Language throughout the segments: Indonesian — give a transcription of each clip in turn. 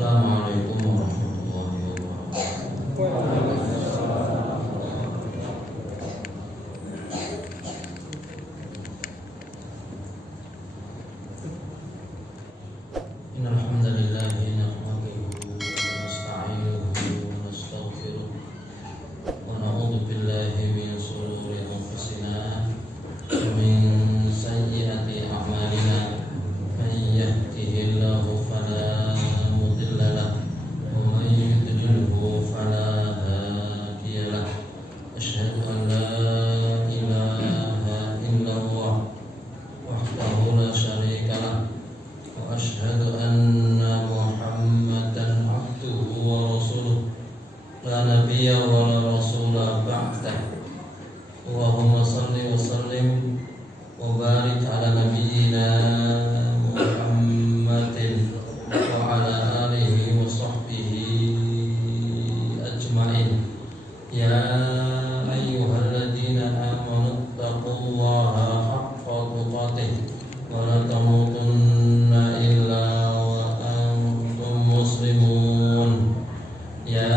Assalamualaikum warahmatullahi wabarakatuh. Innal hamdalillah nahmaduhu wa nasta'inuhu wa nastaghfiruh wa na'udzu billahi min shururi anfusina wa min sayyiati a'malina. Man yahdihillahu fala mudilla lahu wa man yudlilhu fala hadiya lahu. Asyhadu an la ilaha illallah wahdahu la syarika lahu wa asyhadu anna Muhammadan abduhu wa rasuluh la nabiyya wa la rasula ba'dah. Allahumma salli wa sallim wa barik ala nabiyyina Muhammadin wa ala alihi wa sahbihi ajma'in. Ya ayyuhalladzina amanu taqullaha haqqa tuqatih wa la tamutunna illa wa antum muslimun. Ya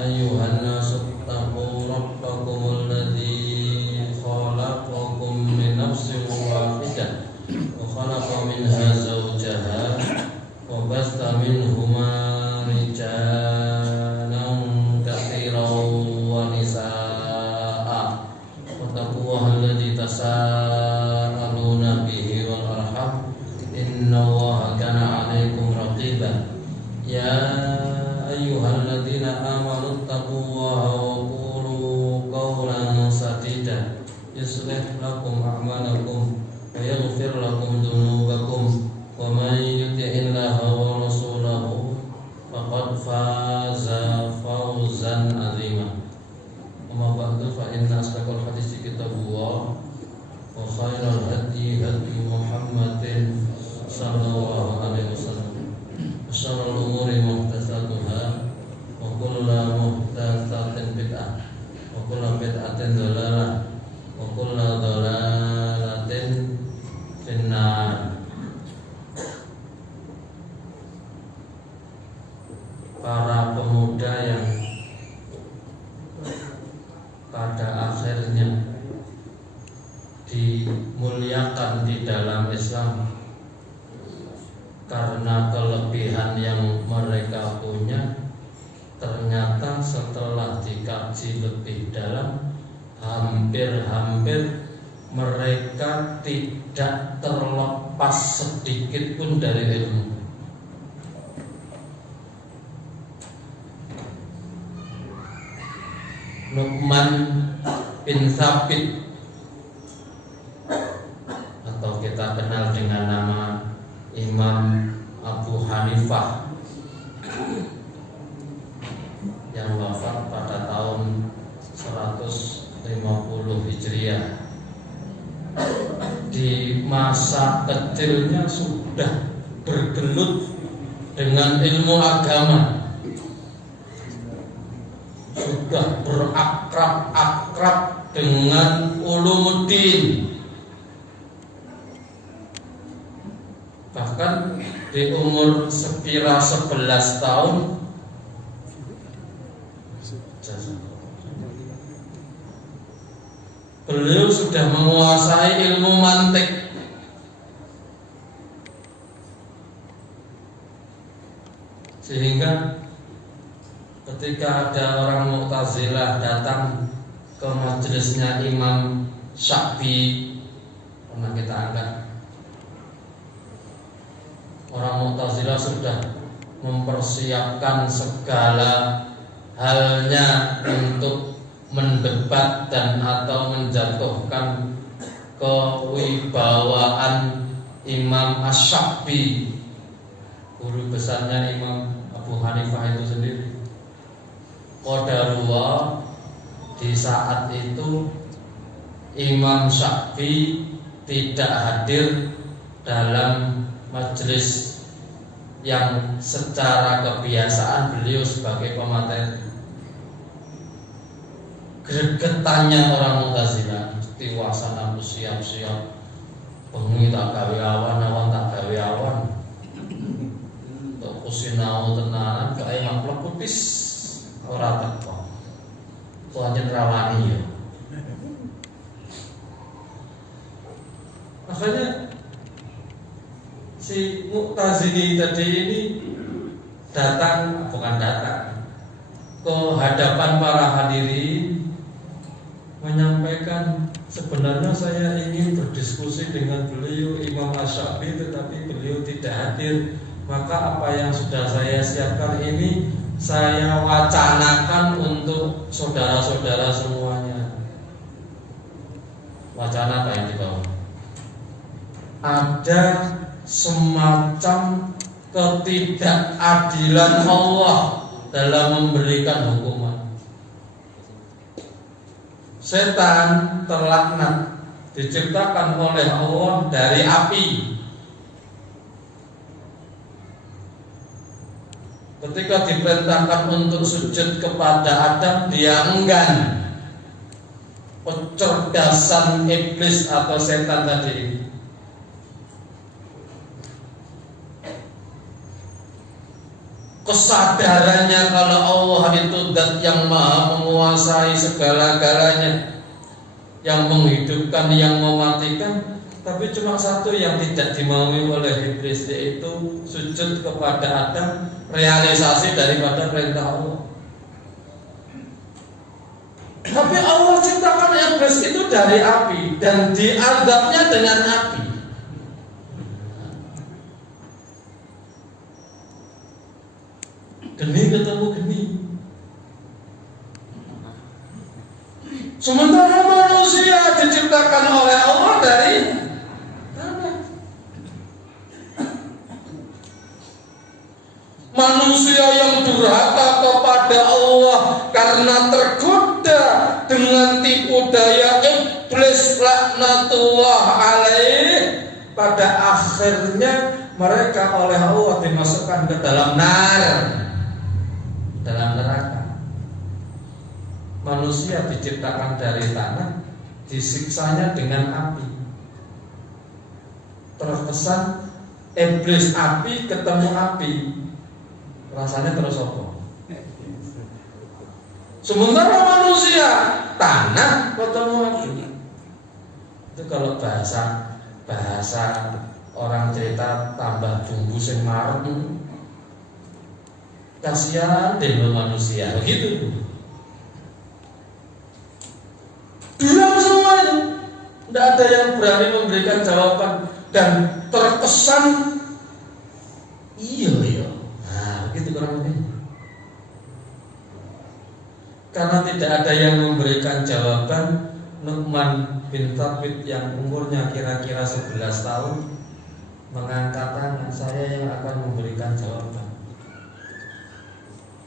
ayyuhan nasu taqu rabbakumul ladzi khalaqakum min nafsin wahidah wa khalaqa minha zawjaha wa basta minhuma rijalan katsiran wa nisaa'a wattaqullaha alladzi tasaaluna bihi wal arham innallaha kana 'alaikum raqiba. Ya ayyuhalladzina amanu taqullaha wa qulu qawlan sadida yuslih lakum a'malakum wa yaghfir lakum dhunubakum wa man yuti'illaha wa rasulahu faqad faza fawzan 'azima. Amma ba'du fa inna asdaqal hadits kitabullah wa khairal hadi hadi Muhammadin sallallahu alaihi wasallam. Syarrul umuri muhdatsatuha wa kullu muhdatsatin bid'ah wa kullu bid'atin dhalalah wa kullu dhalalatin finnar. Para pemuda yang pada akhirnya dimuliakan di dalam Islam karena kelebihan yang mereka punya, ternyata setelah dikaji lebih dalam, hampir-hampir mereka tidak terlepas sedikit pun dari ilmu. Nu'man bin Thabit atau kita kenal dengan nama Imam Abu Hanifah yang wafat pada tahun 150 Hijriah. Di masa kecilnya sudah bergelut dengan ilmu agama, sudah berakrab-akrab dengan ulumuddin. Bahkan di umur sekira 11 tahun beliau sudah menguasai ilmu mantik. Sehingga ketika ada orang Mu'tazilah datang ke majelisnya Imam Syafi'i, pernah kita angkat, orang Mu'tazilah sudah mempersiapkan segala halnya untuk mendebat dan atau menjatuhkan kewibawaan Imam Asy-Syafi'i, guru besarnya Imam Abu Hanifah itu sendiri. Qadarullah, di saat itu Imam Syafi'i tidak hadir dalam majelis yang secara kebiasaan beliau sebagai pemateri. Gregetannya orang Mu'tazilah, tiwasan aku siap-siap, bengi tak gawe awan, awan tak gawe awan, untuk kusin sinau tenanan kae makhluk kutis ora teko. Tuanjen rawani ya. Makanya si Mu'tazili tadi ini bukan datang ke hadapan para hadirin menyampaikan, sebenarnya saya ingin berdiskusi dengan beliau Imam Asy-Syafi'i, tetapi beliau tidak hadir. Maka apa yang sudah saya siapkan ini saya wacanakan untuk saudara-saudara semuanya. Wacana apa yang dibawa? Ada semacam ketidakadilan Allah dalam memberikan hukuman. Setan terlaknat diciptakan oleh Allah dari api. Ketika diperintahkan untuk sujud kepada Adam, dia enggan. Kecerdasan iblis atau setan tadi, kesadarannya kalau Allah itu zat yang maha menguasai segala-galanya, yang menghidupkan, yang mematikan, tapi cuma satu yang tidak dimaui oleh iblis, yaitu sujud kepada Adam, realisasi daripada perintah Allah. Tapi Allah ciptakan iblis itu dari api dan diazabnya dengan api. Geni ketemu geni. Sementara manusia diciptakan oleh Allah dari tanah. Manusia yang durhaka kepada Allah karena tergoda dengan tipu daya iblis laknatullah alaih, pada akhirnya mereka oleh Allah dimasukkan ke dalam neraka. Manusia diciptakan dari tanah, disiksanya dengan api. Terkesan iblis api ketemu api, rasanya terus apa? Sementara manusia tanah ketemu api. Itu kalau bahasa orang cerita tambah bumbu sing marem, kasihan deh manusia, begitu. Bilang semuanya, tidak ada yang berani memberikan jawaban dan terkesan iya. Nah, begitu kurang lebih. Karena tidak ada yang memberikan jawaban, Nu'man bin Thabit yang umurnya kira-kira 11 tahun mengangkat tangan, saya yang akan memberikan jawaban.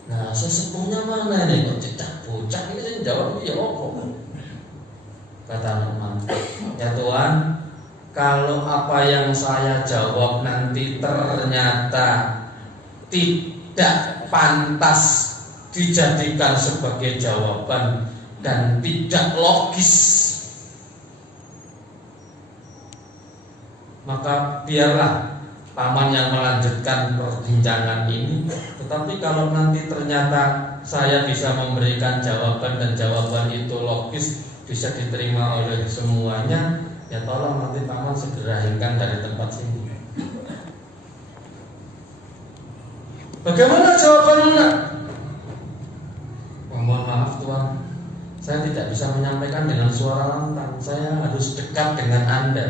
Nah, sesepuhnya mana nih kok cedak bocah ini yang jawab ya apa? Kata Nu'man, ya Tuhan, kalau apa yang saya jawab nanti ternyata tidak pantas dijadikan sebagai jawaban dan tidak logis, maka biarlah paman yang melanjutkan perbincangan ini. Tetapi kalau nanti ternyata saya bisa memberikan jawaban dan jawaban itu logis, bisa diterima oleh semuanya, ya tolong nanti paman segera hengkang dari tempat sini. Bagaimana jawabannya? Mohon maaf Tuhan, saya tidak bisa menyampaikan dengan suara lantang. Saya harus dekat dengan Anda.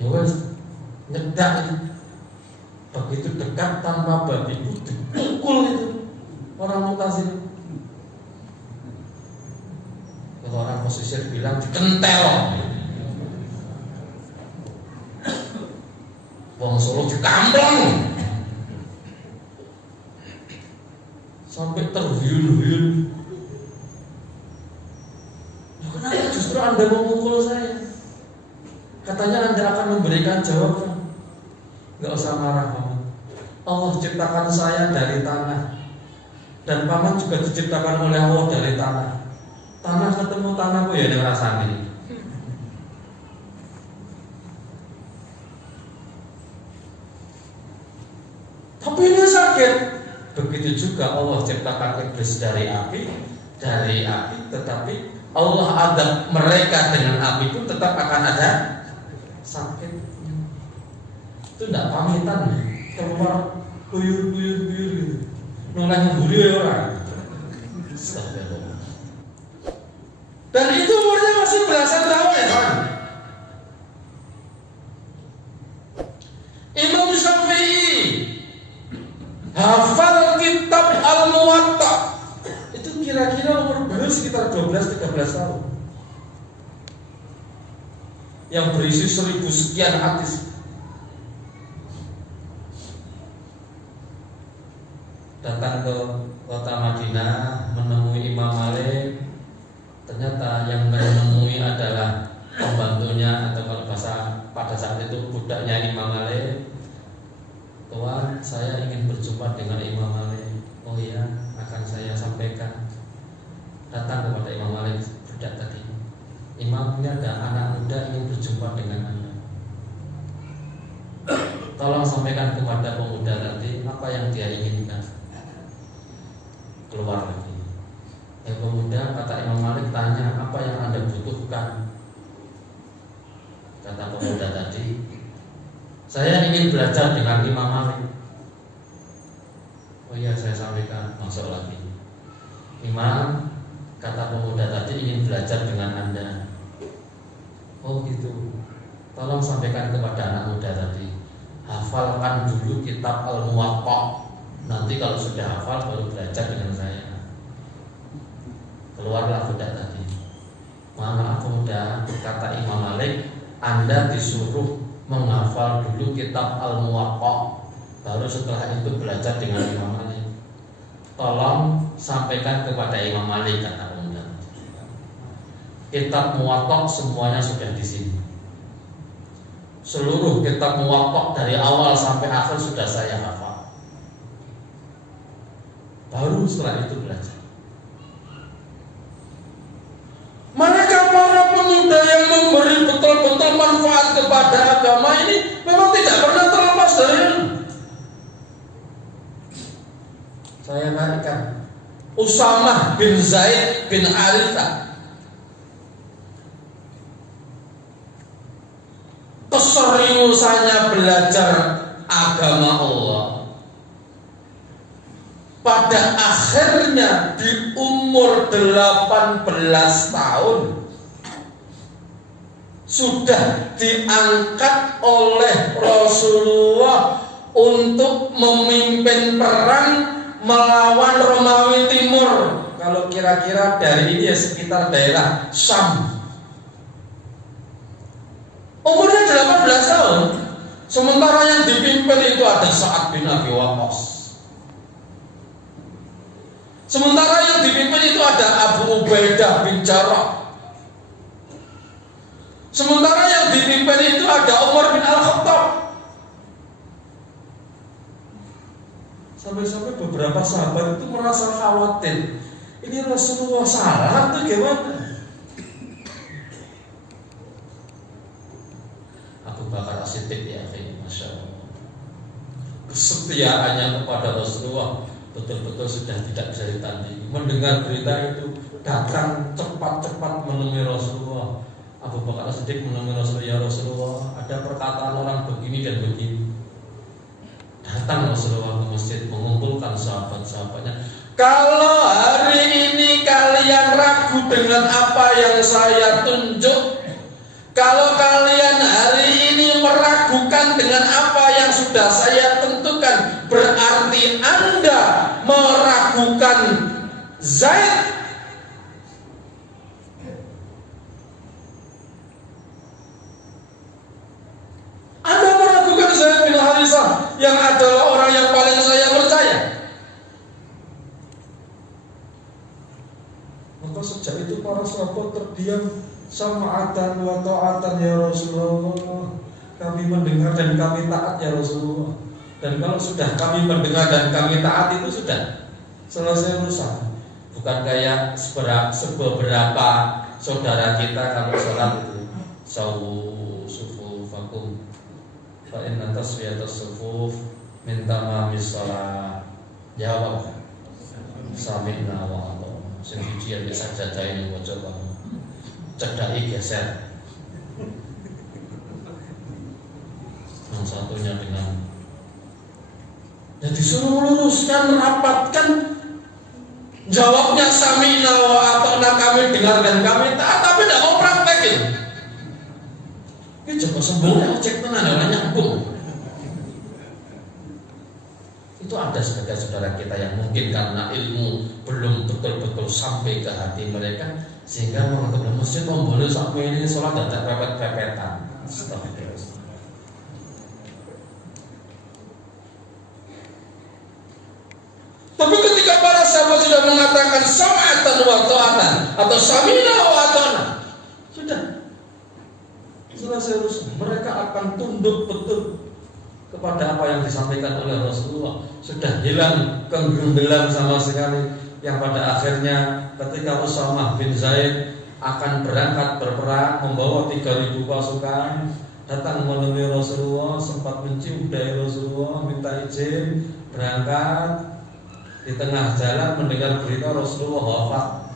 Ya wes, nyedak. Begitu dekat tanpa babi itu dipukul itu orang Mu'tazili. Kalau orang pesisir bilang dikentel. Wong Solo dikampleng. Sampai terhuyun-huyun. Ya, kenapa justru Anda memukul saya? Katanya Anda akan memberikan jawaban. Gak usah marah paman. Allah ciptakan saya dari tanah, dan paman juga diciptakan oleh Allah dari tanah. Tanah ketemu tanahku ya ini rasanya. kaget. Begitu juga Allah ciptakan iblis dari api, tetapi Allah adab mereka dengan api pun tetap akan ada sakit. Itu tidak pamitan, keluar kuyur gitu. Nolak ngemburi orang. Astagfirullah. Dan itu umurnya masih belasan tahun ya kan. Imam Syafi'i hafal kitab Al-Muwatta itu kira-kira umur beliau sekitar 12-13 tahun, yang berisi 1000 sekian hadis. Datang ke kota Madinah menemui Imam Malik. Ternyata yang menemui adalah pembantunya, atau kalau bahasa pada saat itu budaknya Imam Malik. Tuan, saya ingin berjumpa dengan Imam Malik. Oh iya, akan saya sampaikan. Datang kepada Imam Malik budak tadi. Imam, ini ada anak muda ingin berjumpa dengan Anda. Tolong sampaikan kepada pemuda tadi apa yang dia inginkan. Keluar lagi. Yang pemuda, kata Imam Malik, tanya, apa yang Anda butuhkan? Kata pemuda tadi, saya ingin belajar dengan Imam Malik. Oh iya, saya sampaikan. Masuk lagi. Imam, kata pemuda tadi, ingin belajar dengan Anda. Oh gitu. Tolong sampaikan kepada anak muda tadi, hafalkan dulu kitab Al-Muwatta. Nanti kalau sudah hafal baru belajar dengan saya. Keluarlah budak tadi. Maaf pemuda, kata Imam Malik, Anda disuruh menghafal dulu kitab Al-Muwatta, baru setelah itu belajar dengan Imam Malik. Tolong sampaikan kepada Imam Malik, kata pemuda. Kitab Muwatta semuanya sudah di sini. Seluruh kitab Muwatta dari awal sampai akhir sudah saya hafal. Baru setelah itu belajar. Mereka para pemuda yang memberi betul-betul manfaat kepada agama ini memang tidak pernah terlepas dari ilmu. Saya berikan Usamah bin Zaid bin Harithah, keseriusannya belajar agama Allah. Pada akhirnya di umur 18 tahun sudah diangkat oleh Rasulullah untuk memimpin perang melawan Romawi Timur. Kalau kira-kira dari ini ya sekitar daerah Syam. Umurnya 18 tahun. Sementara yang dipimpin itu ada Sa'ad bin Abi Waqqas. Sementara yang dipimpin itu ada Abu Ubaidah bin Jarrah. Sementara yang dipimpin itu ada Umar bin Al-Khattab. Sampai-sampai beberapa sahabat itu merasa khawatir. Ini Rasulullah salah atau gimana? Abu Bakar As-Siddiq, ya, Masya Allah, kesetiaannya kepada Rasulullah betul-betul sudah tidak bisa ditandingi. Mendengar berita itu datang cepat-cepat menemui Rasulullah. Abu Bakar As-Siddiq menemui Rasulullah, ya Rasulullah, ada perkataan orang begini dan begini. Datang Rasulullah ke masjid, mengumpulkan sahabat-sahabatnya. Kalau hari ini kalian ragu dengan apa yang saya tunjuk, kalau kalian hari ini meragukan dengan apa yang sudah saya tentukan, berarti Anda meragukan Zaid. Anda meragukan Zaid bin Harithah yang adalah orang yang paling saya percaya. Maka sejak itu para sahabat terdiam, sama'atan wa ta'atan ya Rasulullah. Kami mendengar dan kami taat ya Rasulullah. Dan kalau sudah kami mendengar dan kami taat itu sudah selesai urusan. Bukan kayak beberapa saudara kita kalau sholat itu sawu sufufakum fa inna taswiyatas sufuf min tamamis shalah. Jawab. Sami'na wa ata'na. Sing ujian bisa jadain waca kamu. Cedai geser. Yang satunya dengan disuruh meluruskan, rapatkan. Jawabnya sami'na wa ata'na, kami dengar dan kami taat, tapi tidak mau praktekin. Ini coba sembunyi cek tenan orang nyambung. Itu ada sebagai saudara kita yang mungkin karena ilmu belum betul-betul sampai ke hati mereka, sehingga orang ke masjid memboleh sampai ini sholat dan pepet-pepetan. Astagfirullah. Tapi ketika para sahabat sudah mengatakan sam'atan wa ta'atan atau sami'na wa ata'na, sudah selesai urusan. Mereka akan tunduk betul kepada apa yang disampaikan oleh Rasulullah. Sudah hilang kegembiraan sama sekali. Yang pada akhirnya ketika Usamah bin Zaid akan berangkat berperang membawa 3.000 pasukan, datang menemui Rasulullah, sempat mencium dahi Rasulullah, minta izin berangkat. Di tengah jalan mendengar berita Rasulullah wafat,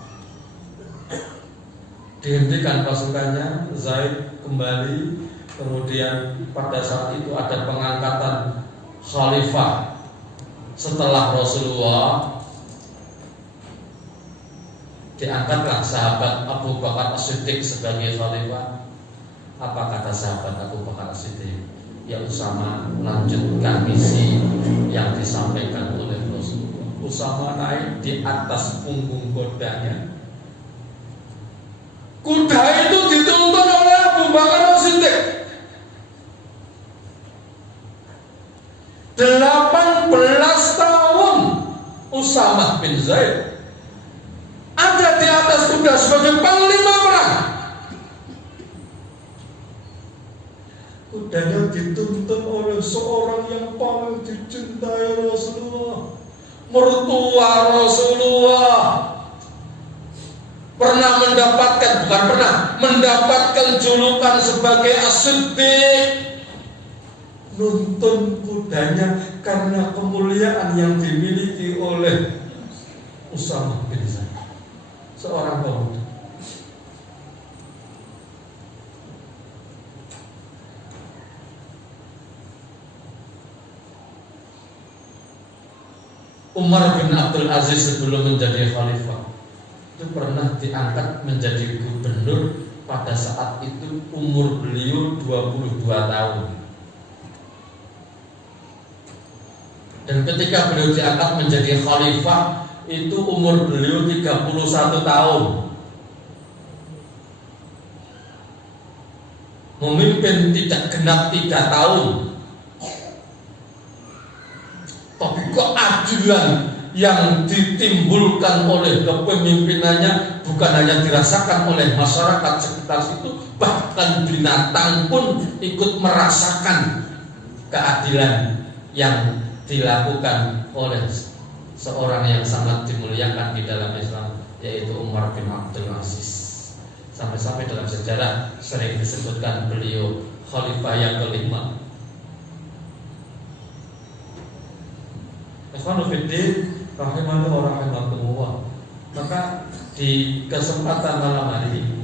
dihentikan pasukannya, Zaid kembali. Kemudian pada saat itu ada pengangkatan khalifah setelah Rasulullah. Diangkatlah sahabat Abu Bakar As-Siddiq sebagai khalifah. Apa kata sahabat Abu Bakar As-Siddiq? Ya Usama, lanjutkan misi yang disampaikan oleh Rasulullah. Usama naik di atas punggung kudanya. Kuda itu dituntun oleh Abu Bakar As-Siddiq 18 tahun. Usamah bin Zaid ada di atas kuda sebagai panglima perang. Kudanya dituntun oleh seorang yang paling dicintai Rasulullah, mertua Rasulullah. Mendapatkan julukan sebagai As-Siddiq. Nuntun kudanya karena kemuliaan yang dimiliki oleh Usamah bin Zaid, seorang pemuda. Umar bin Abdul Aziz sebelum menjadi khalifah itu pernah diangkat menjadi gubernur. Pada saat itu umur beliau 22 tahun. Dan ketika beliau diangkat menjadi khalifah itu umur beliau 31 tahun. Memimpin tidak genap 3 tahun. Tapi keadilan yang ditimbulkan oleh kepemimpinannya bukan hanya dirasakan oleh masyarakat sekitar situ, bahkan binatang pun ikut merasakan keadilan yang dilakukan oleh seorang yang sangat dimuliakan di dalam Islam, yaitu Umar bin Abdul Aziz. Sampai-sampai dalam sejarah sering disebutkan beliau khalifah yang kelima. Ikhwanu fiddin rahimani wa rahimakumullah. Maka di kesempatan malam hari ini,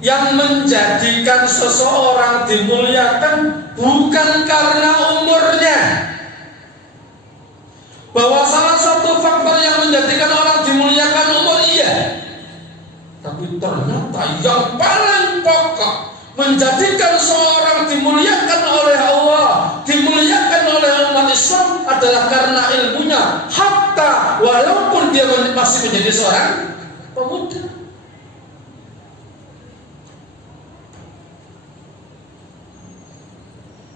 yang menjadikan seseorang dimuliakan bukan karena umurnya. Bahwa salah satu faktor yang menjadikan orang dimuliakan umur, iya. Tapi ternyata yang paling pokok menjadikan seorang dimuliakan oleh Allah, dimuliakan oleh umat Islam adalah karena ilmunya, hatta walaupun dia masih menjadi seorang pemuda.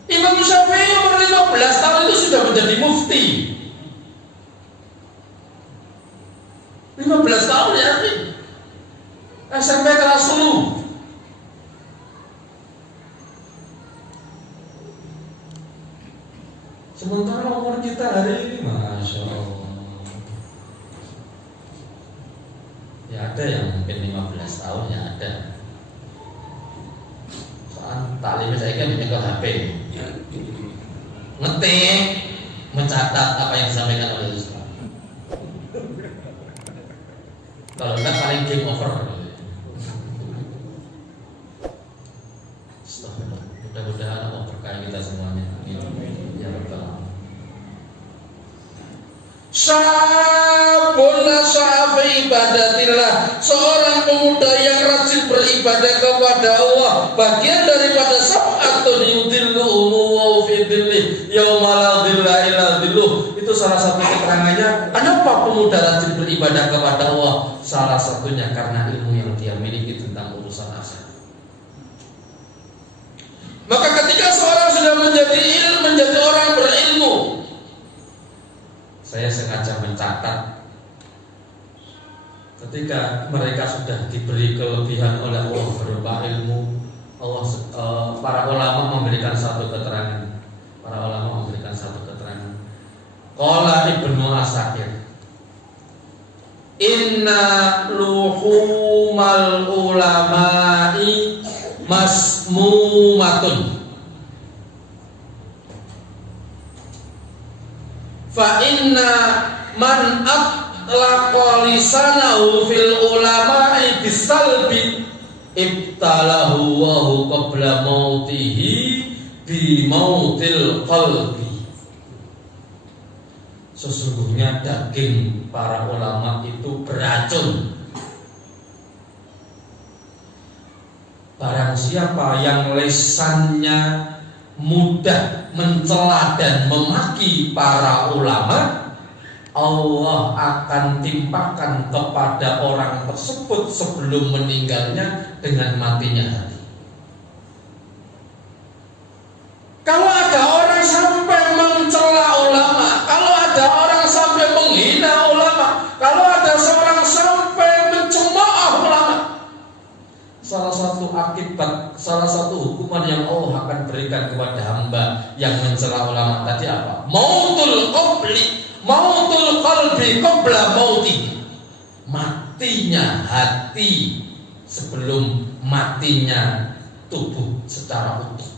Imam Syafi'i umur 15 tahun itu sudah menjadi mufti. 15 tahun ya, SMP kelas 10. Sementara umur kita hari ini, Masya Allah, ya ada yang mungkin 15 tahun, ya ada. Soal taklim saya kan menyekel HP, ngetik, mencatat apa yang disampaikan oleh Ustaz. Kalau enggak paling game over. Mudah-mudahan Allah berkahi kita semuanya. Ya Rabbal Alamin. Syabun nasya'a fi ibadatillah, seorang pemuda yang rajin beribadah kepada Allah, bagian daripada sab'atun yudhilluhum fi dhillih yauma la dhilla illa dhilluh. Itu salah satu keterangannya kenapa pemuda rajin beribadah kepada Allah. Salah satunya karena ilmu yang dia miliki tentang urusan akhirat. Maka ketika seorang sudah menjadi orang berilmu, saya sengaja mencatat ketika mereka sudah diberi kelebihan oleh Allah berupa ilmu, para ulama memberikan satu keterangan. Qala Ibnu Asakir, inna luhumal ulama'i masmumatun fa inna man atlaqa lisanahu fil ulama'i bisalbi ibtalahu wa hu qabla mautihi bi mautil qalbi. Sesungguhnya daging para ulama itu beracun. Barang siapa yang lisannya mudah mencela dan memaki para ulama, Allah akan timpakan kepada orang tersebut sebelum meninggalnya dengan matinya hati. Kalau ada orang sampai mencela ulama, kalau ada orang sampai menghina ulama, kalau ada seorang sampai mencemooh ulama, salah satu akibat, salah satu hukuman yang Allah akan berikan kepada hamba yang mencela ulama tadi apa? Mautul qalbi qabla mauti. Matinya hati sebelum matinya tubuh secara utuh,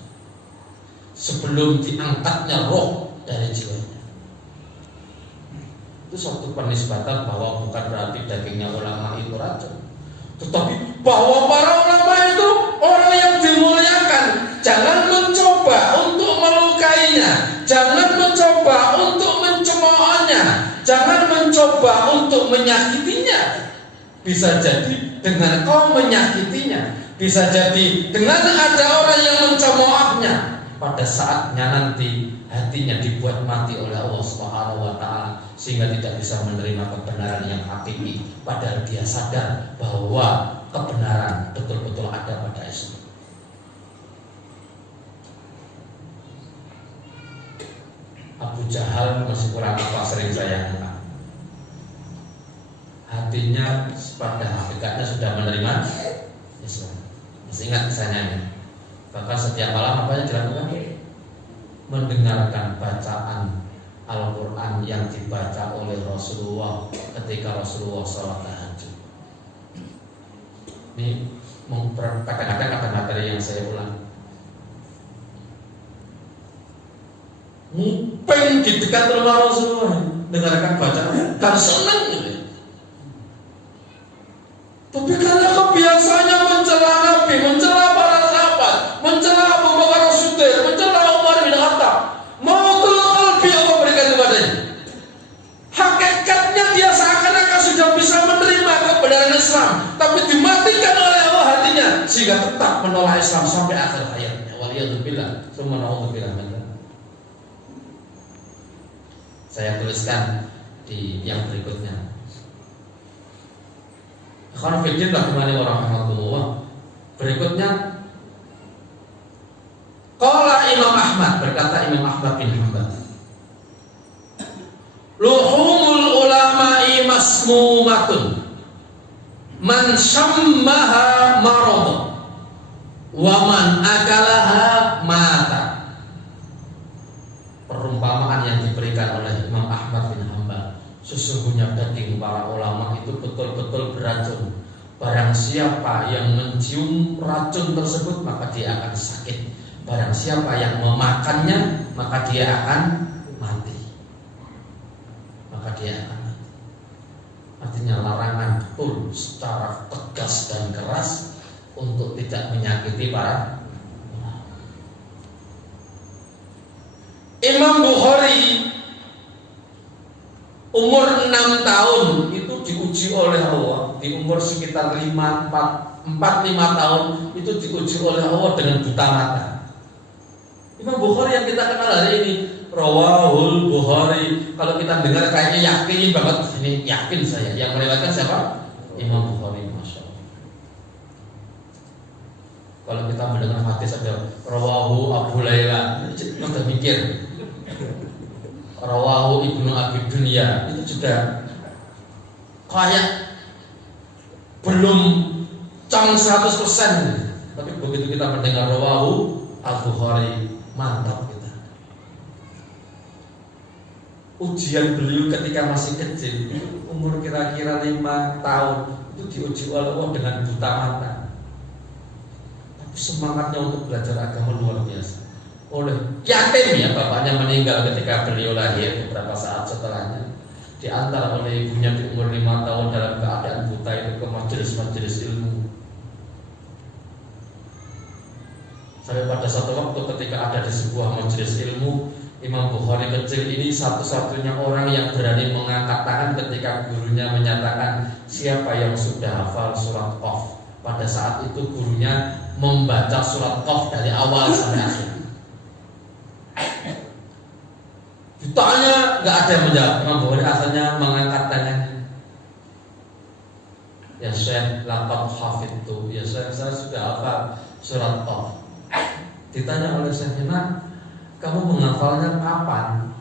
sebelum diangkatnya roh dari jiwanya. Itu suatu penisbatan bahwa bukan berarti dagingnya ulama itu racun, tetapi bahwa para ulama itu orang yang dimuliakan. Jangan mencoba untuk melukainya, jangan mencoba untuk mencemoohnya, jangan mencoba untuk menyakitinya. Bisa jadi dengan kau menyakitinya, bisa jadi dengan ada orang yang mencemoohnya, pada saatnya nanti hatinya dibuat mati oleh Allah Subhanahu wa taala sehingga tidak bisa menerima kebenaran yang hakiki, padahal dia sadar bahwa kebenaran betul-betul ada pada Islam. Abu Jahal masih kurang apa sering saya angkat. Hatinya pada hakikatnya sudah menerima Islam. Masih ingat kisahnya ini? Bahkan setiap malam apa yang dilakukan? Mendengarkan bacaan Al-Quran yang dibaca oleh Rasulullah ketika Rasulullah sholat tahajud. Ini kadang-kadang ada materi yang saya ulang. Pengen di dekat rumah Rasulullah, dengarkan bacaan, kan senang gitu. Tapi karena kebiasaannya mencela Nabi, mencela para sahabat, mencela Abu Bakar As-Siddiq, mencela Umar bin Khattab, mautul qalbi Allah berikan kepadanya. Hakikatnya dia seakan-akan sudah bisa menerima kebenaran Islam, tapi dimatikan oleh Allah hatinya sehingga tetap menolak Islam sampai akhir hayatnya. Waliyadzubillah, summa na'udzubillah min dzalik. Saya tuliskan di yang berikutnya. Ikhwan fillah rahimani wa rahmatullah. Berikutnya qala Imam Ahmad, berkata Imam Ahmad bin Hanbal, luhumul ulama'i masmumatun man syammaha marad wa man akalaha mata. Perumpamaan yang diberikan oleh Imam Ahmad bin Hanbal, sesungguhnya daging para ulama itu betul-betul beracun. Barang siapa yang mencium racun tersebut maka dia akan sakit. Barang siapa yang memakannya maka dia akan mati. Artinya artinya larangan betul secara tegas dan keras untuk tidak menyakiti para Imam Bukhari umur 6 tahun itu diuji oleh Allah. Di umur sekitar 4-5 tahun itu diuji oleh Allah dengan buta mata. Imam Bukhari yang kita kenal hari ini, Rawahul Bukhari. Kalau kita dengar kayaknya yakin banget, ini yakin saya. Yang meriwayatkan siapa? Imam Bukhari, masya Allah. Kalau kita mendengar hadis ada Rawahu Abu Laila, kita mikir Rawahu Ibnu Abi Dunya, itu juga kayak belum cang 100%. Tapi begitu kita mendengar Rawahu Al-Bukhari, mantap kita. Ujian beliau ketika masih kecil, umur kira-kira 5 tahun, itu diuji oleh Allah dengan buta mata. Tapi semangatnya untuk belajar agama luar biasa. Oleh yatim ya, bapaknya meninggal ketika beliau lahir, beberapa saat setelahnya diantar oleh ibunya di umur 5 tahun dalam keadaan buta itu ke majelis-majelis ilmu. Sampai pada satu waktu ketika ada di sebuah majelis ilmu, Imam Bukhari kecil ini satu-satunya orang yang berani mengangkat tangan ketika gurunya menyatakan siapa yang sudah hafal surat Qaf. Pada saat itu gurunya membaca surat Qaf dari awal sampai akhir. Ditanya nggak ada yang menjawab. Imam Bukhari akhirnya mengangkat tangannya. Ya Syekh, laqad hafidtu. Ya Syekh, saya sudah hafal surat Qaf. Ditanya oleh Syekh, kamu menghafalnya kapan?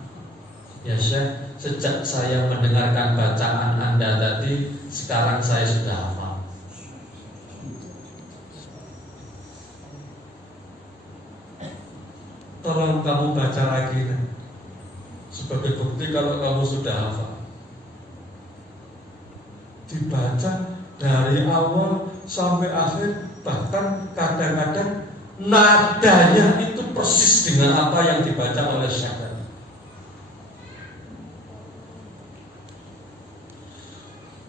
Ya Syekh, sejak saya mendengarkan bacaan Anda tadi, sekarang saya sudah hafal. Tolong kamu baca lagi sebagai bukti kalau kamu sudah hafal. Dibaca dari awal sampai akhir, bahkan kadang-kadang nadanya itu persis dengan apa yang dibaca oleh Syekh.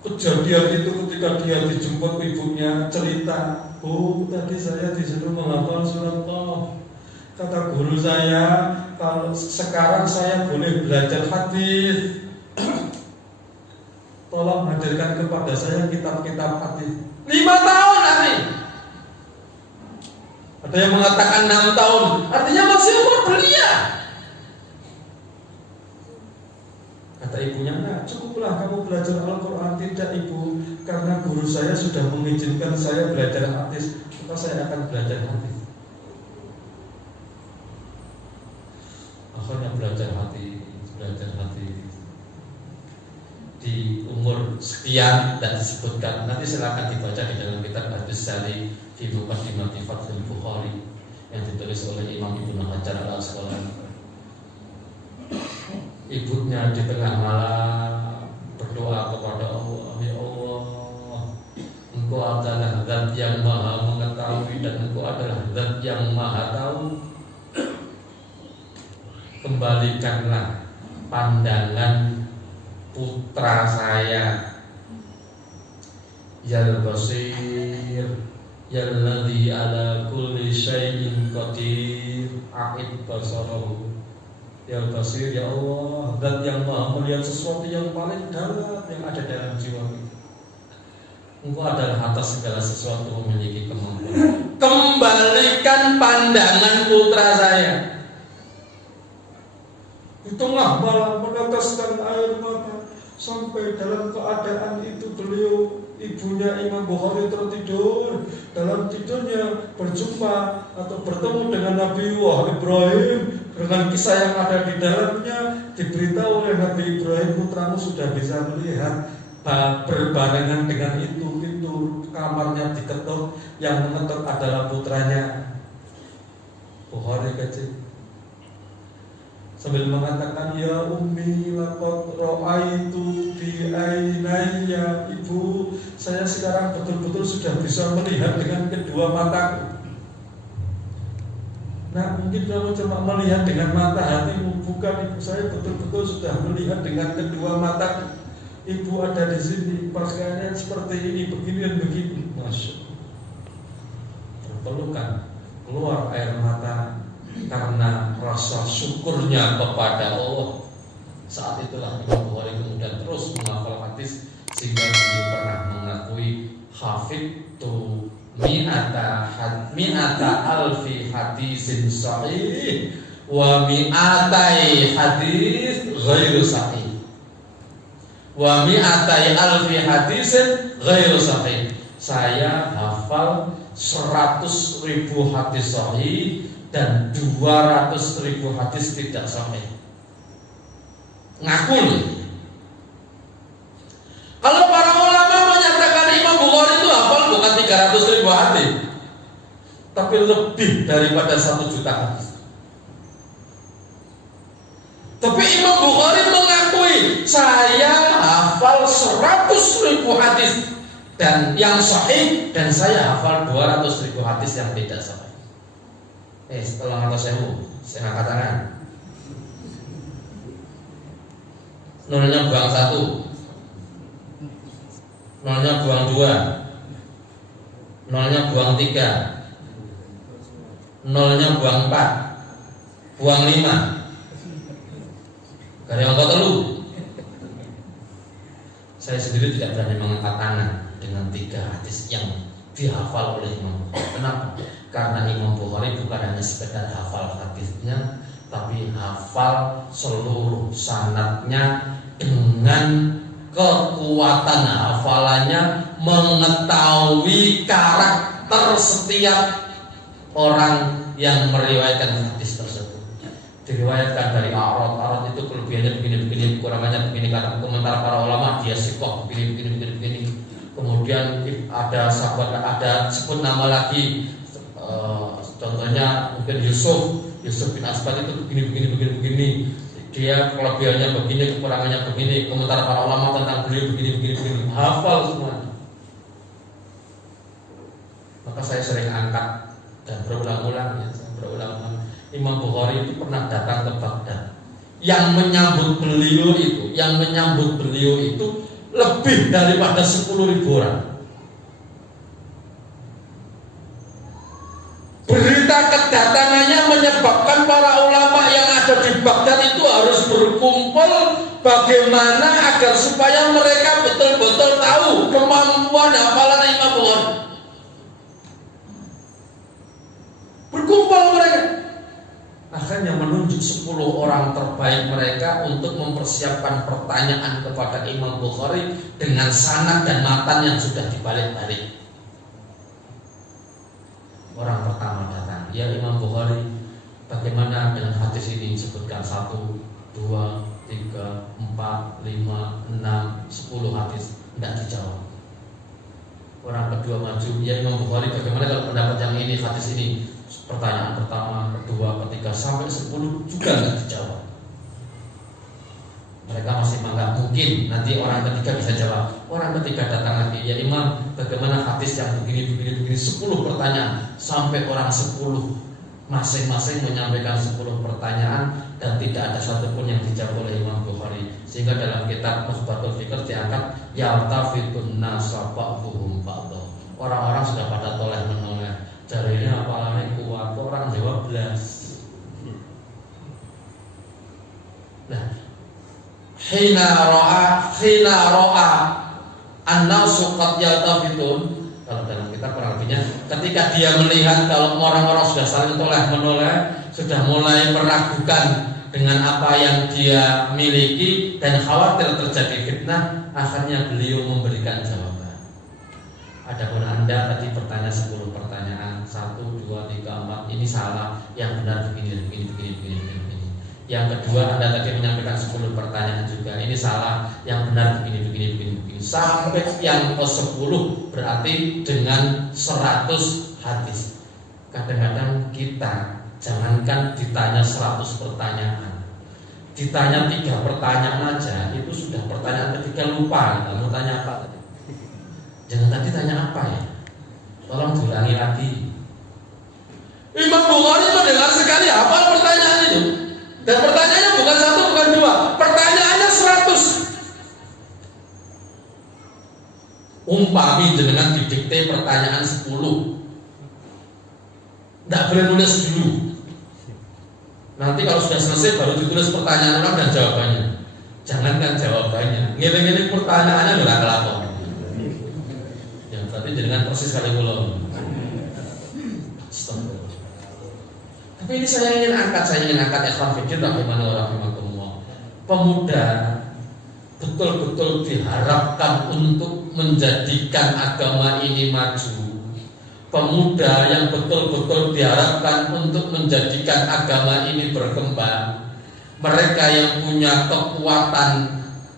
Kejadian itu ketika dia dijemput ibunya cerita, "Bu, tadi saya disuruh menghafal surat Qaf. Kata guru saya, kalau sekarang saya boleh belajar hadis. Tolong hadirkan kepada saya kitab-kitab hadis." 5 tahun hari. Ada yang mengatakan 6 tahun, artinya masih umur belia. Kata ibunya, "Nah, cukuplah kamu belajar Al-Quran." "Tidak ibu, karena guru saya sudah mengizinkan saya belajar hadis, maka saya akan belajar hadis." Akhirnya belajar hadis di umur sekian dan disebutkan. Nanti silakan dibaca di dalam kitab Hadis Sari di Muqaddimah Fathul Bukhari yang ditulis oleh Imam Ibnu Hajar Al-Asqalani. Ibunya di tengah malam berdoa kepada Allah, "Ya Allah, Engkau adalah Zat yang Maha Mengetahui dan Engkau adalah Zat yang Maha Tahu. Kembalikanlah pandangan putra saya, Yal Basir, Yalladzi ala kulli syai'in qadir, a'id basarahu." Ya Basir, ya Allah, Zat yang Maha melihat sesuatu yang paling dalam yang ada dalam jiwa kita. Engkau adalah atas segala sesuatu memiliki kemampuan. Kembalikan pandangan putra saya. Di tengah malam meneteskan air mata, sampai dalam keadaan itu beliau, ibunya Imam Bukhari tertidur. Dalam tidurnya berjumpa atau bertemu dengan Nabi Ibrahim. Dengan kisah yang ada di dalamnya, diberitahu oleh Nabi Ibrahim, "Putramu sudah bisa melihat." Berbarengan dengan itu pintu kamarnya diketuk. Yang mengetuk adalah putranya Bukhari kecil, sambil mengatakan, "Ya ummi, laqad ra'aitu bi ainayya." Ibu, saya sekarang betul-betul sudah bisa melihat dengan kedua mataku. Nah, mungkin kamu cuma melihat dengan mata hatimu. Bukan, ibu, saya betul-betul sudah melihat dengan kedua mataku. ibu ada di sini, pakaiannya seperti ini, begini dan begini. Masya Allah. Terpelukan, keluar air mata karena rasa syukurnya kepada Allah. Saat itulah Imam Bukhari kemudian terus menghafal hadis sehingga beliau pernah mengakui hafidtu mi'ata alfi hadisin sahih wa mi'atai hadis ghairu sahih wa mi'atai alfi hadisin ghairu sahih. Saya hafal 100.000 hadis sahih dan 200.000 hadis tidak sahih. Ngaku nih. Kalau para ulama menyatakan Imam Bukhari itu hafal bukan 300.000 hadis, tapi lebih daripada 1 juta hadis. Tapi Imam Bukhari mengakui saya hafal 100.000 hadis dan yang sahih, dan saya hafal 200.000 hadis yang tidak sahih. Setelah atas saya angkat tangan. Nolnya buang 1, nolnya buang 2, nolnya buang 3, nolnya buang 4, buang 5. Gak ada angka telu. Saya sendiri tidak berani mengangkat tangan dengan 3 hadis yang dihafal oleh Imam Bukhari. Kenapa? Karena Imam Bukhari bukan hanya sekedar hafal hadisnya, tapi hafal seluruh sanadnya dengan kekuatan hafalannya, mengetahui karakter setiap orang yang meriwayatkan hadis tersebut. Diriwayatkan dari A'rad itu kelebihannya begini, kekurangannya begini, karena komentar para ulama dia sikoh begini. Kemudian ada sahabat, ada sebut nama lagi, contohnya mungkin Yusuf bin Asbad itu begini. Dia kelebihannya begini, kekurangannya begini, komentar para ulama tentang beliau begini. Hafal semua. Maka saya sering angkat dan berulang-ulang. Imam Bukhari itu pernah datang ke Baghdad. Yang menyambut beliau itu lebih daripada 10.000 orang. Berita kedatangannya menyebabkan para ulama yang ada di Baghdad itu harus berkumpul bagaimana agar supaya mereka betul-betul tahu kemampuan hafalan Imam Bukhari. Berkumpul mereka. Akhirnya menunjuk 10 orang terbaik mereka untuk mempersiapkan pertanyaan kepada Imam Bukhari dengan sanad dan matan yang sudah dibalik-balik. Orang pertama datang, ya Imam Bukhari, bagaimana dengan hadis ini? Sebutkan 1, 2, 3, 4, 5, 6, 10 hadis. Tidak dijawab. Orang kedua maju, ya Imam Bukhari, bagaimana kalau pendapat yang ini, hadis ini? Pertanyaan pertama, kedua, ketiga, sampai 10 juga tidak dijawab. Mereka masih menganggap mungkin nanti orang ketiga bisa jawab. Orang ketiga datang lagi, ya Imam, bagaimana hadis yang begini 10 pertanyaan, sampai orang 10 masing-masing menyampaikan 10 pertanyaan dan tidak ada satupun yang dijawab oleh Imam Bukhari. Sehingga dalam kitab Musbatul Fikr diangkat yaltafitun nasa ba'dhum ba'dha. Orang-orang sudah pada toleh menoleh. Jarinya apalagi kuat, orang jawab belas. Nah, Hina ro'a an-nasu qad yaltafitun. Kalau dalam kitab kurang lebihnya, ketika dia melihat kalau orang-orang sudah saling menoleh, sudah mulai meragukan dengan apa yang dia miliki dan khawatir terjadi fitnah, akhirnya beliau memberikan jawaban. Adapun Anda tadi bertanya 10 pertanyaan, 1, 2, 3, 4, ini salah, yang benar begini. Yang kedua, Anda tadi menyampaikan 10 pertanyaan juga, ini salah, yang benar begini. Sampai yang ke-10 berarti dengan 100 hadis. Kadang-kadang kita jangankan ditanya 100 pertanyaan, ditanya 3 pertanyaan aja, itu sudah pertanyaan ketiga lupa, mau tanya apa tadi? Jangan tadi tanya apa ya? Tolong diulangi lagi. Imam Bukhari mendengar sekali hafal pertanyaan itu. Dan pertanyaannya bukan 1, bukan 2, pertanyaannya 100. Umpami jenengan didikte pertanyaan 10, tidak boleh nulis dulu. Nanti kalau sudah selesai baru ditulis pertanyaan orang dan jawabannya. Jangankan jawabannya, ngiling-ngiling pertanyaannya nggak kelakon. Ya, tapi jenengan persis kali kula. Tapi ini saya ingin angkat ikhwan fillah rahimakumullah. Pemuda betul-betul diharapkan untuk menjadikan agama ini maju. Pemuda yang betul-betul diharapkan untuk menjadikan agama ini berkembang. Mereka yang punya kekuatan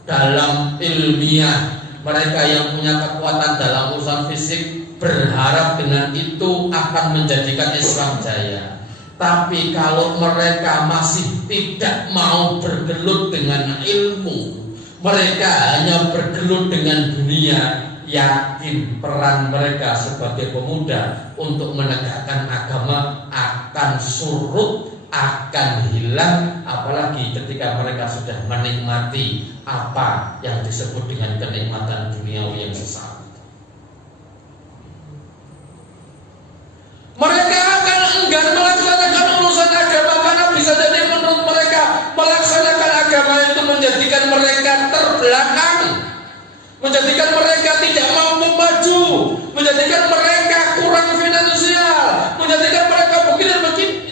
dalam ilmiah, mereka yang punya kekuatan dalam urusan fisik, berharap dengan itu akan menjadikan Islam jaya. Tapi kalau mereka masih tidak mau bergelut dengan ilmu, mereka hanya bergelut dengan dunia, yakin peran mereka sebagai pemuda untuk menegakkan agama akan surut, akan hilang, apalagi ketika mereka sudah menikmati apa yang disebut dengan kenikmatan duniawi yang sesaat. Mereka akan enggan melaksanakan urusan agama karena bisa jadi menurut mereka melaksanakan agama itu menjadikan mereka terbelakang, menjadikan mereka tidak mampu maju, menjadikan mereka kurang finansial, menjadikan mereka begini.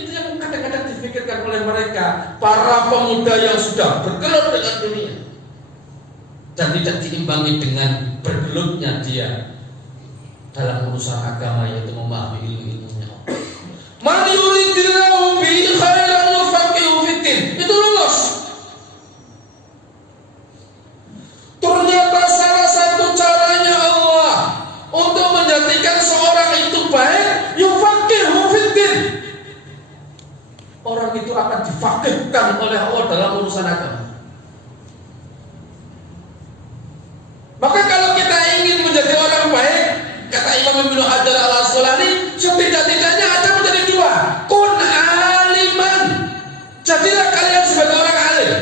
Itu yang kadang-kadang dipikirkan oleh mereka, para pemuda yang sudah bergelut dengan dunia dan tidak diimbangi dengan bergelutnya dia dalam urusan agama, yaitu memahami ilmu-ilmunya. Man yuridillahu bihi khairan yufaqihu fiddin. Itu lulus. Ternyata salah satu caranya Allah untuk menjadikan seorang itu baik, yufaqihu fiddin. Orang itu akan difaqihkan oleh Allah dalam urusan agama. Maka kalau kita ingin menjadi orang baik, kata Imam Ibnu Hajar al-Asqalani, setidak-tidaknya ada menjadi dua. Kun aliman, jadilah kalian sebagai orang alim.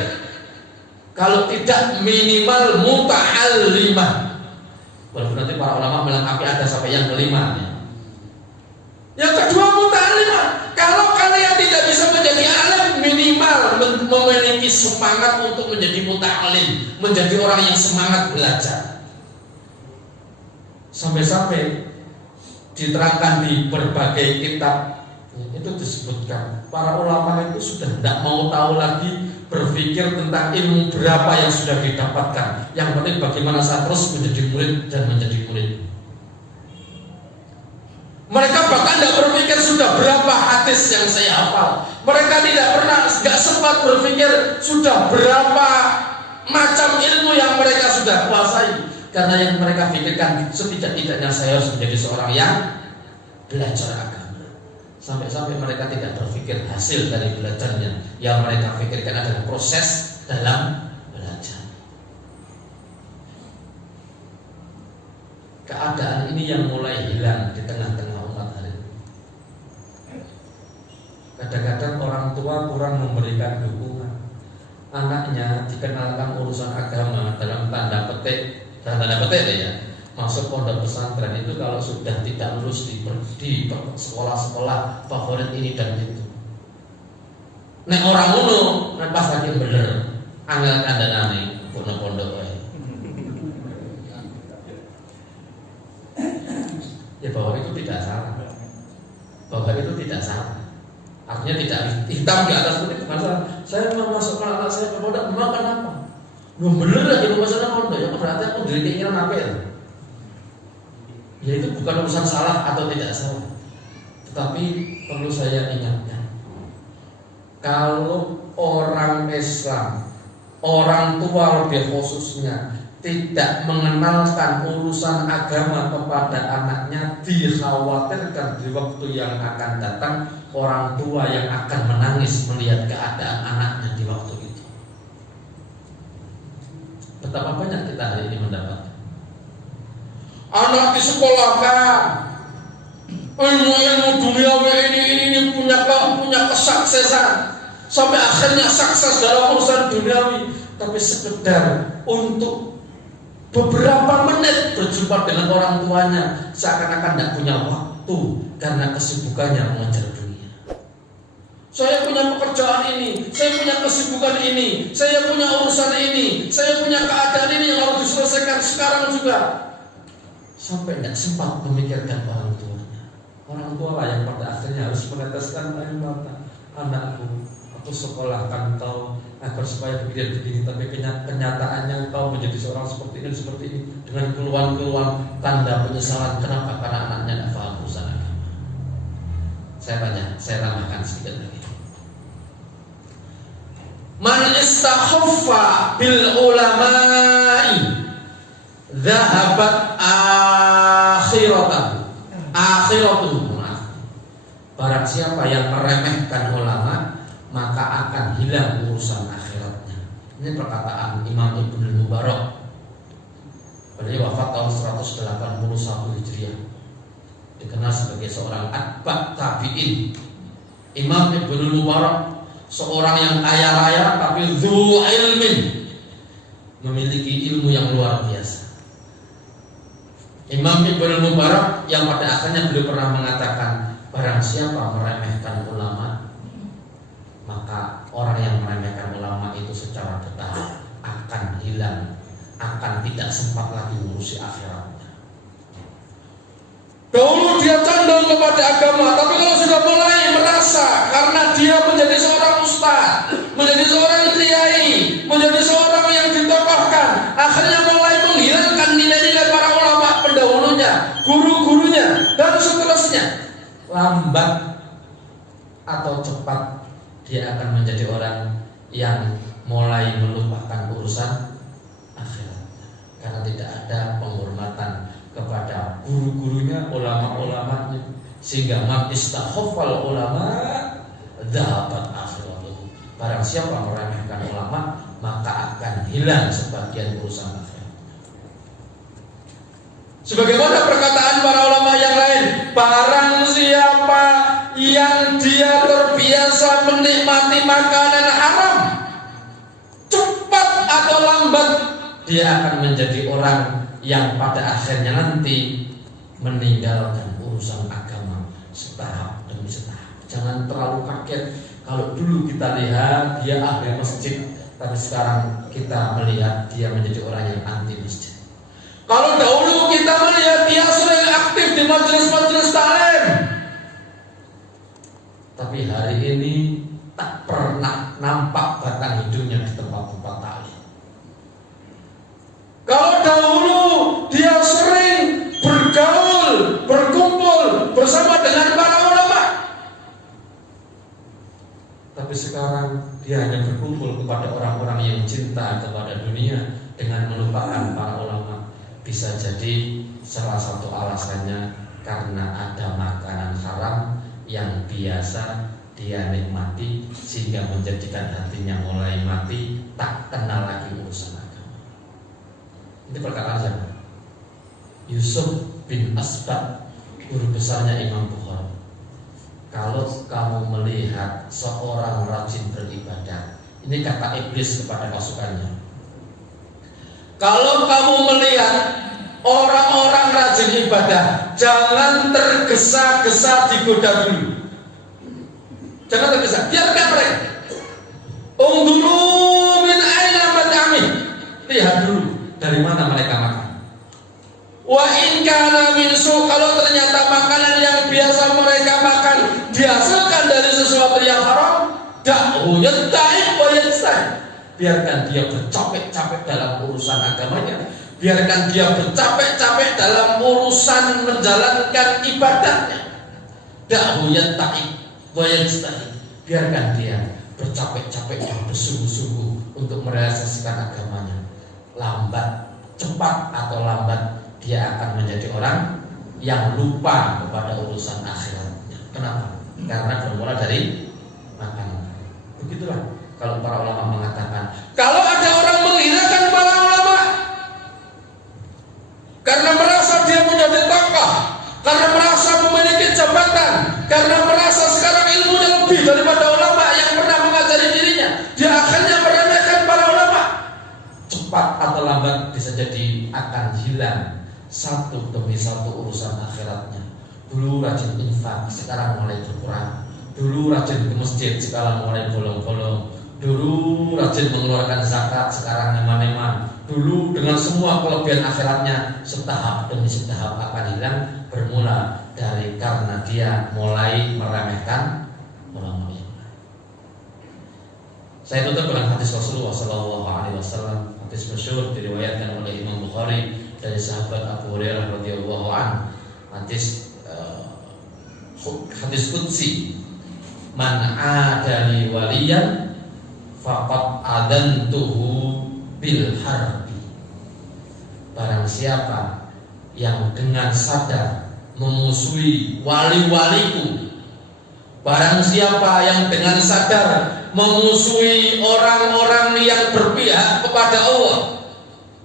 Kalau tidak minimal muta'allimah. Walaupun nanti para ulama melengkapi ada sampai yang kelima. Yang kedua muta'allimah. Kalau kalian tidak bisa menjadi alim, minimal memiliki semangat untuk menjadi muta'allim, menjadi orang yang semangat belajar. Sampai-sampai diterangkan di berbagai kitab itu disebutkan para ulama itu sudah tidak mau tahu lagi berpikir tentang ilmu berapa yang sudah didapatkan. Yang penting bagaimana saya terus menjadi murid dan menjadi murid. Mereka bahkan tidak berpikir sudah berapa hadis yang saya hafal. Mereka tidak sempat berpikir sudah berapa macam ilmu yang mereka sudah kuasai. Karena yang mereka pikirkan setidak-tidaknya saya harus menjadi seorang yang belajar agama. Sampai-sampai mereka tidak berpikir hasil dari belajarnya. Yang mereka pikirkan adalah proses dalam belajar. Keadaan ini yang mulai hilang di tengah-tengah umat hari ini. Kadang-kadang orang tua kurang memberikan dukungan. Anaknya dikenalkan urusan agama dalam tanda petik ya, masuk pondok pesantren itu kalau sudah tidak lulus di sekolah-sekolah favorit ini dan itu. Nek orang ngono, nek pas lagi bener, angel kandhanane pondok wae. Ya bahwa itu tidak salah. Artinya tidak hitam di atas putih masalah. Saya mau masukkan anak saya ke pondok, memang kenapa? Belum bener lagi masalah pondok, ya berarti aku dari keinginan apa ya? Ya itu bukan urusan salah atau tidak salah. Tetapi perlu saya ingatkan, kalau orang Islam, orang tua lebih khususnya, tidak mengenalkan urusan agama kepada anaknya, dikhawatirkan di waktu yang akan datang orang tua yang akan menangis melihat keadaan anaknya di waktu itu. Betapa banyak kita hari ini mendapatkan anak disekolahkan, ilmu duniawi ini punya kesuksesan, sampai akhirnya sukses dalam urusan duniawi, tapi sekedar untuk beberapa menit berjumpa dengan orang tuanya, seakan-akan tidak punya waktu karena kesibukannya mengejar dunia. Saya punya pekerjaan ini, saya punya kesibukan ini, saya punya urusan ini, saya punya keadaan ini yang harus diselesaikan sekarang juga. Sampai tidak sempat memikirkan orang tuanya. Orang tua lah yang pada akhirnya harus meneteskan air mata. Anakku, aku sekolahkan kau agar supaya begini, tapi kenyataannya kau menjadi seorang seperti ini, dengan keluhan-keluhan tanda penyesalan. Kenapa? Karena anaknya tidak paham urusan agama. Saya tambahkan sedikit lagi. Man istakhaffa bil ulama'i dhahabat akhiratuhu. Barang siapa yang meremehkan ulama, maka akan hilang urusan akhiratnya. Ini perkataan Imam Ibnul Mubarak. Beliau wafat tahun 181 Hijriah. Dikenal sebagai seorang atba' tabi'in. Imam Ibnul Mubarak, seorang yang kaya raya tapi dzu ilmin, memiliki ilmu yang luar biasa. Imam Ibnul Mubarak yang pada akhirnya beliau pernah mengatakan, barang siapa meremehkan ulama, maka orang yang meremehkan ulama itu secara bertahap akan hilang, akan tidak sempat lagi mengurusi akhiratnya. Dahulu dia condong kepada agama, tapi kalau sudah mulai merasa karena dia menjadi seorang ustaz, menjadi seorang kiai, menjadi seorang yang ditokohkan, akhirnya mulai menghilangkan nilai-nilai para ulama pendahulunya, guru-gurunya, dan seterusnya. Lambat atau cepat dia akan menjadi orang yang mulai melupakan urusan akhiratnya, karena tidak ada penghormatan kepada guru-gurunya, ulama-ulamanya, sehingga man istakhafal ulama dhahabat akhiratuhu. Barang siapa meremehkan ulama, maka akan hilang sebagian urusan akhirat. Sebagaimana perkataan para ulama yang lain, barang siapa yang dia terbiasa menikmati makanan haram, cepat atau lambat dia akan menjadi orang yang pada akhirnya nanti meninggalkan urusan agama setahap demi setahap. Jangan terlalu kaget kalau dulu kita lihat dia ahli masjid, tapi sekarang kita melihat dia menjadi orang yang anti masjid. Kalau dahulu kita melihat dia sering aktif di majelis-majelis taklim, tapi hari ini tak pernah nampak batang hidungnya di tempat-tempat taklim. Kalau dahulu dia sering bergaul, berkumpul bersama dengan para ulama, tapi sekarang dia hanya berkumpul kepada orang-orang yang cinta kepada dunia dengan melupakan para ulama. Bisa jadi salah satu alasannya karena ada makanan haram yang biasa dia nikmati, sehingga menjadikan hatinya mulai mati, tak kenal lagi urusan agama. Ini perkataan siapa? Yusuf bin Asbad, guru besarnya Imam Bukhari. Kalau kamu melihat seorang rajin beribadah, ini kata iblis kepada pasukannya, kalau kamu melihat orang-orang rajin ibadah, jangan tergesa-gesa digoda dulu. Jangan tergesa, biarkan mereka. Unduru min aina mat'amih, lihat dulu dari mana mereka makan. Wa in kana min su, kalau ternyata makanan yang biasa mereka makan dihasilkan dari sesuatu yang haram, da'hu yatta'ib wa yatta'ib. Biarkan dia bercapek-capek dalam urusan agamanya, biarkan dia bercapek-capek dalam urusan menjalankan ibadahnya. Da'hu yatta'ib wa yatta'ib. Biarkan dia bercapek-capek dan bersungguh-sungguh untuk merealisasikan agamanya. Lambat, cepat atau lambat dia akan menjadi orang yang lupa kepada urusan akhiratnya. Kenapa? Karena bermula dari makanan. Begitulah kalau para ulama mengatakan, kalau ada orang menghinakan para ulama karena merasa dia menjadi tokoh, karena merasa memiliki jabatan, karena merasa sekarang ilmunya lebih daripada ulama yang pernah mengajari dirinya, dia akhirnya meremehkan para ulama, cepat atau lambat bisa jadi akan hilang satu demi satu urusan akhiratnya. Dulu rajin infak, sekarang mulai berkurang. Dulu rajin ke masjid, sekarang mulai bolong-bolong. Dulu rajin mengeluarkan zakat, sekarang neman-neman. Dulu dengan semua kelebihan akhiratnya setahap demi setahap akan hilang, bermula dari karena dia mulai meremehkan orang lain. Saya tutup dengan hadis Rasulullah SAW, hadis masyhur diriwayatkan oleh Imam Bukhari dari sahabat Abu Hurairah radhiyallahu anhu. Hadis qudsi, man adali waliyan faqad adantuhu bil harbi. Barang siapa yang dengan sadar memusuhi wali-waliku, barang siapa yang dengan sadar memusuhi orang-orang yang berpihak kepada Allah.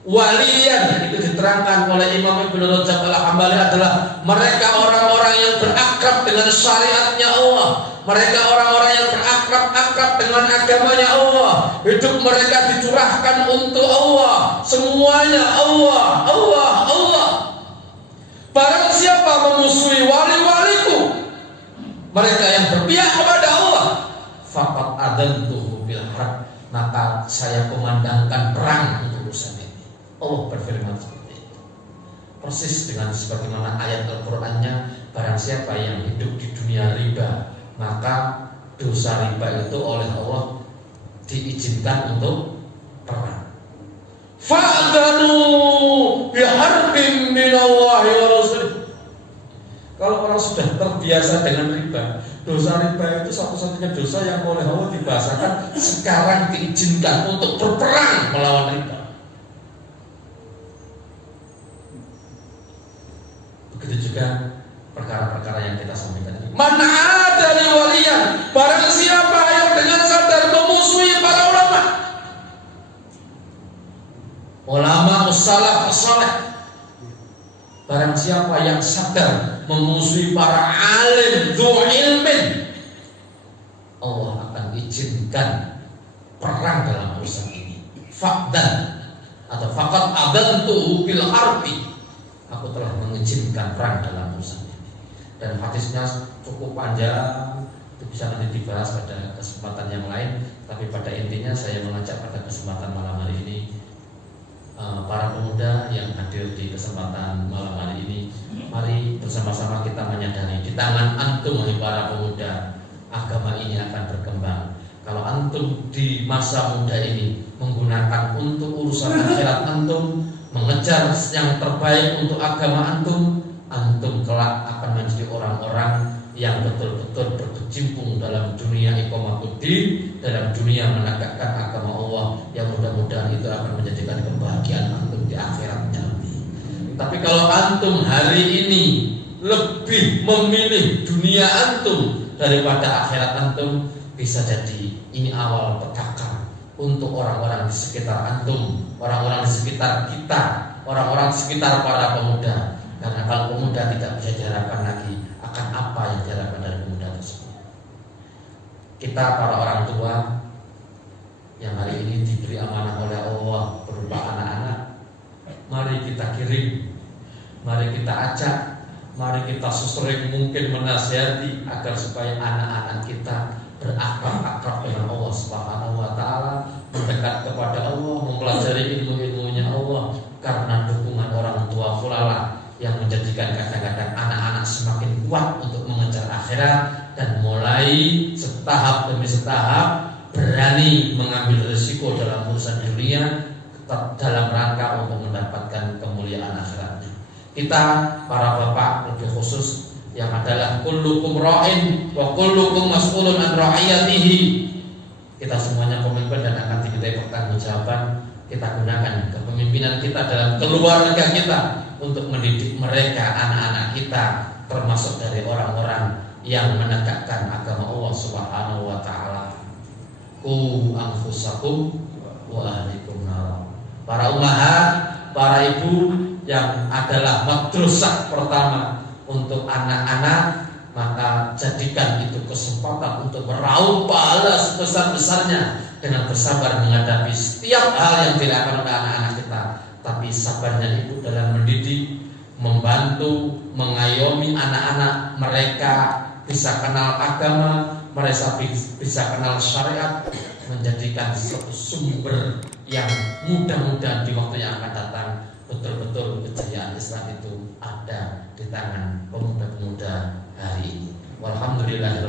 Waliyan itu diterangkan oleh Imam Ibnu Rajab Al-Hambali adalah mereka orang-orang yang berakrab dengan syariatnya Allah. Mereka orang-orang yang berakrab dengan agamanya Allah. Hidup mereka dicurahkan untuk Allah. Semuanya Allah, Allah, Allah. Barang siapa memusuhi wali-waliku, mereka yang berpihak kepada Allah, faqad adantuhu bil harb, maka saya kumandangkan perang untuk urusan ini. Allah berfirman seperti itu, persis dengan sebagaimana ayat Al-Qur'annya, barang siapa yang hidup di dunia riba, maka dosa riba itu oleh Allah diizinkan untuk perang. Fa'danu biharbin minallahi wa rasulih. Kalau orang sudah terbiasa dengan riba, dosa riba itu satu-satunya dosa yang oleh Allah dibahasakan sekarang diizinkan untuk berperang melawan riba. Begitu juga perkara-perkara yang kita sampaikan ini. Mana ada waliyan, barang siapa yang dengan sadar memusuhi para ulama salaf saleh, barang siapa yang sadar memusuhi para alim dzu ilmin, Allah akan izinkan perang dalam urusan ini. Faqdan atau faqad adantu bil harbi, aku telah mengizinkan perang dalam urusan ini. Dan hadisnya cukup panjang, itu bisa nanti dibahas pada kesempatan yang lain. Tapi pada intinya saya mengajak pada kesempatan malam hari ini, para pemuda yang hadir di kesempatan malam hari ini, mari bersama-sama kita menyadari di tangan antum, para pemuda, agama ini akan berkembang. Kalau antum di masa muda ini menggunakan untuk urusan akhirat antum, mengejar yang terbaik untuk agama antum, antum kelak akan menjadi orang-orang yang betul-betul berkecimpung dalam dunia iqamatuddin, dalam dunia menegakkan agama Allah, yang mudah-mudahan itu akan menjadikan kebahagiaan antum di akhiratnya nanti. Tapi kalau antum hari ini lebih memilih dunia antum daripada akhirat antum, bisa jadi ini awal petaka untuk orang-orang di sekitar antum, orang-orang di sekitar kita, orang-orang di sekitar para pemuda. Karena kalau pemuda tidak bisa diharapkan lagi, akan apa yang diharapkan dari pemuda tersebut? Kita para orang tua yang hari ini diberi amanah oleh Allah berupa anak-anak, mari kita kirim, mari kita ajak, mari kita sesering mungkin menasihati agar supaya anak-anak kita berakrab dengan Allah Subhanahu wa taala, mendekat kepada Allah, mempelajari ilmu-ilmunya Allah, karena dukungan orang tua pula lah yang menjadikan kadang-kadang anak-anak semakin kuat untuk mengejar akhirat dan mulai setahap demi setahap berani mengambil risiko dalam urusan dunia dalam rangka untuk mendapatkan kemuliaan akhiratnya. Kita para bapak lebih khusus yang adalah kullukum ra'in wa kullukum mas'ulun an ra'iyatihi. Kita semuanya pemimpin dan akan dimintai pertanggungjawaban. Kita gunakan kepemimpinan kita dalam keluarga kita untuk mendidik mereka, anak-anak kita, termasuk dari orang-orang yang menegakkan agama Allah Subhanahu wa taala. Qu anfusakum wa ahlikum nar. Para ummahat, para ibu yang adalah madrasah pertama untuk anak-anak, maka jadikan itu kesempatan untuk meraup pahala sebesar-besarnya dengan bersabar menghadapi setiap hal yang dilakukan oleh anak-anak kita. tapi sabarnya ibu dalam mendidik, membantu, mengayomi anak-anak mereka bisa kenal agama, mereka bisa kenal syariat, menjadikan suatu sumber yang mudah-mudahan di waktu yang akan datang betul-betul kejayaan Islam itu ada di tangan pemuda-pemuda hari ini. Walhamdulillah.